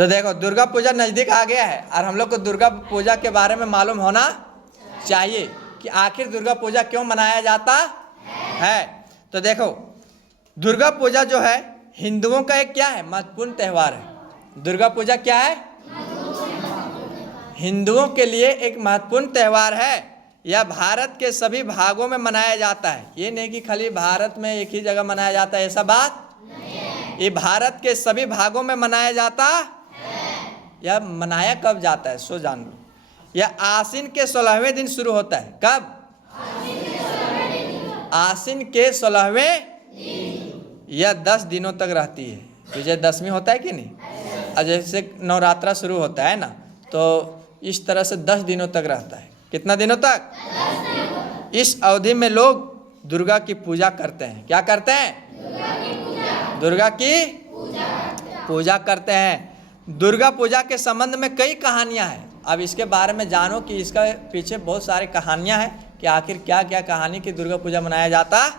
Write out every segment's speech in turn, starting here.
तो देखो दुर्गा पूजा नज़दीक आ गया है और हम लोग को दुर्गा पूजा के बारे में मालूम होना चाहिए कि आखिर दुर्गा पूजा क्यों मनाया जाता है। तो देखो दुर्गा पूजा जो है हिंदुओं का एक क्या है, महत्वपूर्ण त्यौहार है। दुर्गा पूजा क्या है, हिंदुओं के लिए एक महत्वपूर्ण त्यौहार है। यह भारत के सभी भागों में मनाया जाता है। ये नहीं कि खाली भारत में एक ही जगह मनाया जाता है, ऐसा बात नहीं है। ये भारत के सभी भागों में मनाया जाता है। यह मनाया कब जाता है सो जान लो। यह आश्विन के 16वें दिन शुरू होता है। कब? आश्विन के 16वें दिन। यह 10 दिनों तक रहती है। विजयदशमी होता है कि नहीं, और जैसे नवरात्रा शुरू होता है ना, तो इस तरह से 10 दिनों तक रहता है। कितना दिनों तक? 10 दिनों तक। इस अवधि में लोग दुर्गा की पूजा करते हैं। क्या करते हैं? दुर्गा की पूजा करते हैं। दुर्गा पूजा के संबंध में कई कहानियां हैं। अब इसके बारे में जानो कि इसका पीछे बहुत सारी कहानियां हैं कि आखिर क्या क्या कहानी की दुर्गा पूजा मनाया जाता है।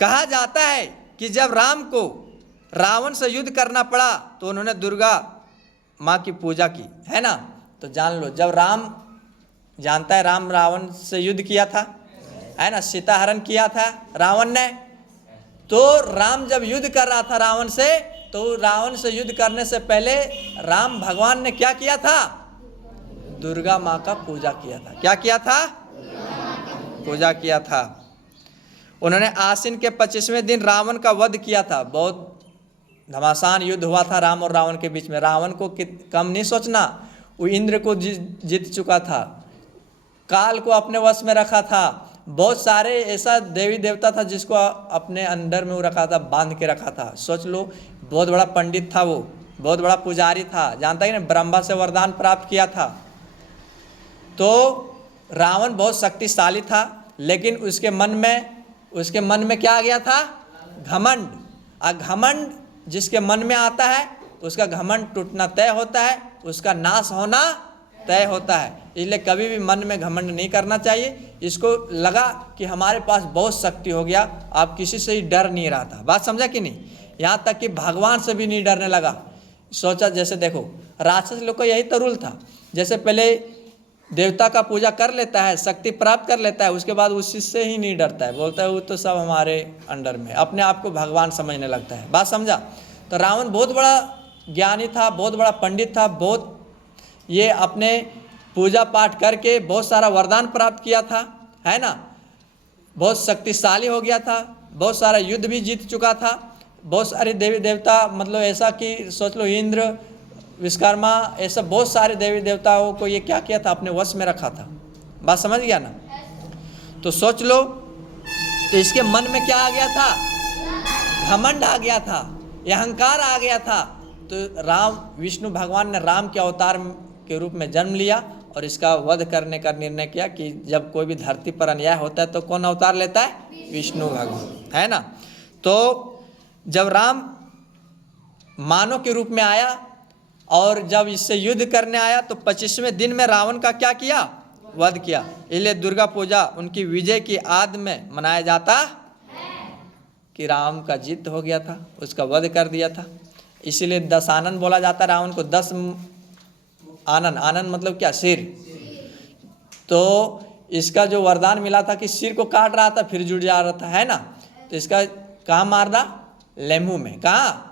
कहा जाता है कि जब राम को रावण से युद्ध करना पड़ा तो उन्होंने दुर्गा माँ की पूजा की, है ना। तो जान लो, जब राम, जानता है राम रावण से युद्ध किया था, है ना, सीता हरण किया था रावण ने। तो राम जब युद्ध कर रहा था रावण से, तो रावण से युद्ध करने से पहले राम भगवान ने क्या किया था? दुर्गा माँ का पूजा किया था। क्या किया था? पूजा किया था। उन्होंने आश्विन के 25वें दिन रावण का वध किया था। बहुत घमासान युद्ध हुआ था राम और रावण के बीच में। रावण को कम नहीं सोचना, वो इंद्र को जीत चुका था, काल को अपने वश में रखा था, बहुत सारे ऐसा देवी देवता था जिसको अपने अंडर में वो रखा था, बांध के रखा था। सोच लो, बहुत बड़ा पंडित था वो, बहुत बड़ा पुजारी था, जानता है ना, ब्रह्मा से वरदान प्राप्त किया था। तो रावण बहुत शक्तिशाली था, लेकिन उसके मन में क्या आ गया था? घमंड। और घमंड जिसके मन में आता है उसका घमंड टूटना तय होता है, उसका नाश होना तय होता है। इसलिए कभी भी मन में घमंड नहीं करना चाहिए। इसको लगा कि हमारे पास बहुत शक्ति हो गया, आप किसी से ही डर नहीं रहा था। बात समझा कि नहीं? यहाँ तक कि भगवान से भी नहीं डरने लगा। सोचा, जैसे देखो राक्षस लोग का यही तो रूल था। जैसे पहले देवता का पूजा कर लेता है, शक्ति प्राप्त कर लेता है, उसके बाद उसी से ही नहीं डरता है, बोलता है वो तो सब हमारे अंडर में, अपने आप को भगवान समझने लगता है। बात समझा? तो रावण बहुत बड़ा ज्ञानी था, बहुत बड़ा पंडित था, बहुत ये अपने पूजा पाठ करके बहुत सारा वरदान प्राप्त किया था, है ना, बहुत शक्तिशाली हो गया था, बहुत सारा युद्ध भी जीत चुका था, बहुत सारे देवी देवता, मतलब ऐसा कि सोच लो इंद्र, विश्वकर्मा, ऐसा बहुत सारे देवी देवताओं को ये क्या किया था? अपने वश में रखा था। बात समझ गया ना? तो सोच लो, तो इसके मन में क्या आ गया था? घमंड आ गया था, अहंकार आ गया था। तो विष्णु भगवान ने राम के अवतार के रूप में जन्म लिया और इसका वध करने का निर्णय किया कि जब कोई भी धरती पर अन्याय होता है तो कौन अवतार लेता है? विष्णु भगवान, है ना। तो जब राम मानव के रूप में आया और जब इससे युद्ध करने आया तो 25वें दिन में रावण का क्या किया? वध किया। इसलिए दुर्गा पूजा उनकी विजय की याद में मनाया जाता है कि राम का जीत हो गया था, उसका वध कर दिया था। इसीलिए दशानन बोला जाता है रावण को। 10 आनन, आनन मतलब क्या? सिर। तो इसका जो वरदान मिला था कि सिर को काट रहा था फिर जुड़ जा रहा था, है ना। तो इसका कहाँ मारना? लेमू में। कहाँ?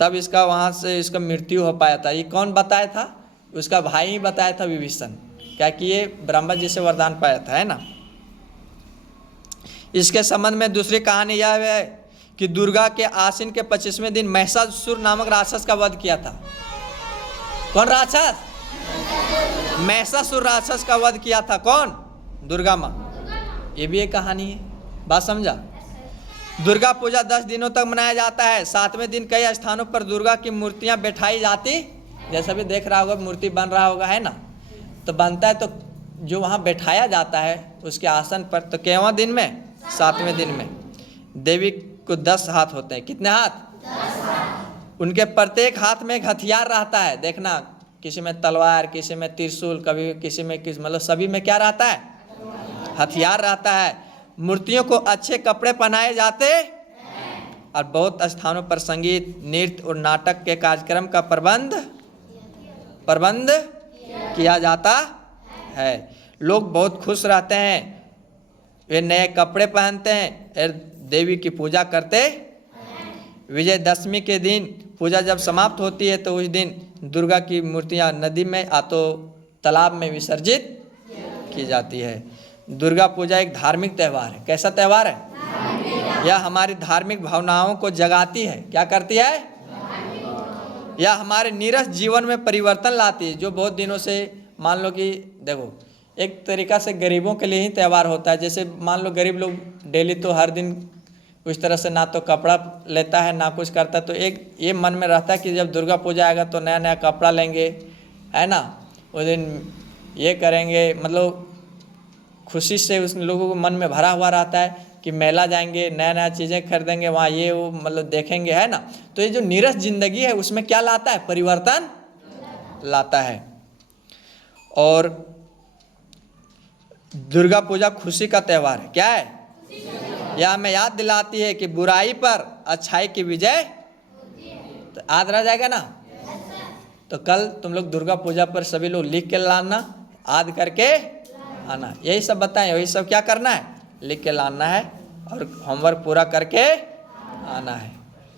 तब इसका वहाँ से इसका मृत्यु हो पाया था। ये कौन बताया था? उसका भाई ही बताया था, विभीषण। क्या कि ये ब्रह्मा जी से वरदान पाया था, है ना। इसके संबंध में दूसरी कहानी यह है कि दुर्गा के आश्विन के 25वें दिन महिषासुर नामक राक्षस का वध किया था। कौन राक्षस? महिषासुर राक्षस का वध किया था। कौन? दुर्गा माँ। ये भी एक कहानी है। बात समझा? दुर्गा पूजा 10 दिनों तक मनाया जाता है। 7वें दिन कई स्थानों पर दुर्गा की मूर्तियां बैठाई जाती, जैसा भी देख रहा होगा मूर्ति बन रहा होगा, है ना। तो बनता है तो जो वहाँ बैठाया जाता है उसके आसन पर, तो केवां दिन में? 7वें दिन में। देवी को 10 हाथ होते हैं। कितने हाथ? 10 हाथ। उनके प्रत्येक हाथ में एक हथियार रहता है। देखना, किसी में तलवार, किसी में त्रिशूल, कभी किसी में मतलब सभी में क्या रहता है? हथियार रहता है। मूर्तियों को अच्छे कपड़े पहनाए जाते और बहुत स्थानों पर संगीत, नृत्य और नाटक के कार्यक्रम का प्रबंध किया जाता है। लोग बहुत खुश रहते हैं, वे नए कपड़े पहनते हैं और देवी की पूजा करते। विजयदशमी के दिन पूजा जब समाप्त होती है तो उस दिन दुर्गा की मूर्तियां नदी में तो तालाब में विसर्जित की जाती है। दुर्गा पूजा एक धार्मिक त्यौहार है। कैसा त्यौहार है? यह हमारी धार्मिक भावनाओं को जगाती है। क्या करती है? यह हमारे नीरस जीवन में परिवर्तन लाती है। जो बहुत दिनों से, मान लो कि देखो, एक तरीका से गरीबों के लिए ही त्यौहार होता है। जैसे मान लो गरीब लोग डेली तो हर दिन उस तरह से ना तो कपड़ा लेता है ना कुछ करता, तो एक ये मन में रहता है कि जब दुर्गा पूजा आएगा तो नया नया कपड़ा लेंगे, है ना, उस दिन ये करेंगे, मतलब खुशी से उस लोगों को मन में भरा हुआ रहता है कि मेला जाएंगे, नया नया चीज़ें खरीदेंगे, वहाँ ये वो मतलब देखेंगे, है ना। तो ये जो नीरस जिंदगी है उसमें क्या लाता है? परिवर्तन लाता है। और दुर्गा पूजा खुशी का त्यौहार है। क्या है? यह हमें याद दिलाती है कि बुराई पर अच्छाई की विजय। तो याद रह जाएगा ना। तो कल तुम लोग दुर्गा पूजा पर सभी लोग लिख के लाना, याद करके आना। यही सब बताएं, यही सब क्या करना है? लिख के लाना है और होमवर्क पूरा करके आना है।